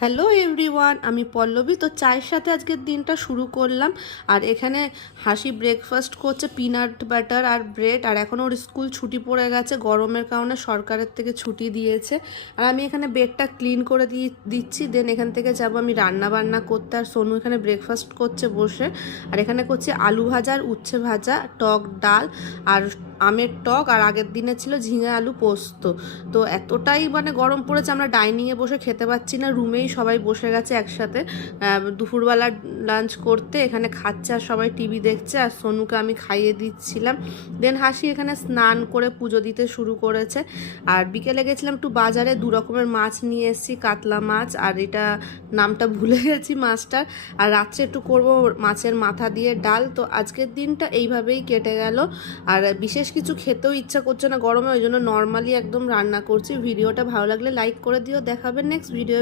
Hello everyone, আমি পল্লবী। তো চায়ের সাথে আজকের দিনটা শুরু করলাম। আর এখানে হাসি ব্রেকফাস্ট করছে পিনাট বাটার আর ব্রেড। আর এখন ওর স্কুল ছুটি পড়ে গেছে, গরমের কারণে সরকারের থেকে ছুটি দিয়েছে। আর আমি এখানে বেডটা ক্লিন করে দিচ্ছি। দেন এখান থেকে যাব আমি রান্না বান্না করতে। আর সোনু এখানে ব্রেকফাস্ট করছে বসে। আর এখানে করছি আলু ভাজা আর উচ্ছে ভাজা, টক ডাল আর আমের টক। আর আগের দিনে ছিল ঝিঙে আলু পোস্ত। তো এতটাই গরম পড়েছে, আমরা ডাইনিংয়ে বসে খেতে পাচ্ছি না, রুমেই সবাই বসে গেছে একসাথে দুপুরবেলা লাঞ্চ করতে। এখানে খাচ্ছে আর সবাই টিভি দেখছে। আর সোনুকে আমি খাইয়ে দিচ্ছিলাম। দেন হাসি এখানে স্নান করে পুজো দিতে শুরু করেছে। আর বিকেলে গেছিলাম একটু বাজারে, 2 রকমের মাছ নিয়ে এসেছি, কাতলা মাছ আর এটা নামটা ভুলে গেছি মাছটার। আর রাত্রে একটু করব মাছের মাথা দিয়ে ডাল। তো আজকের দিনটা এইভাবেই কেটে গেল। আর বিশেষ কিছু খেতেও ইচ্ছা করছে না গরমে, ওই জন্য নর্মালি একদম রান্না করছি। ভিডিওটা ভালো লাগলে লাইক করে দিও। দেখাবেন নেক্সট ভিডিও।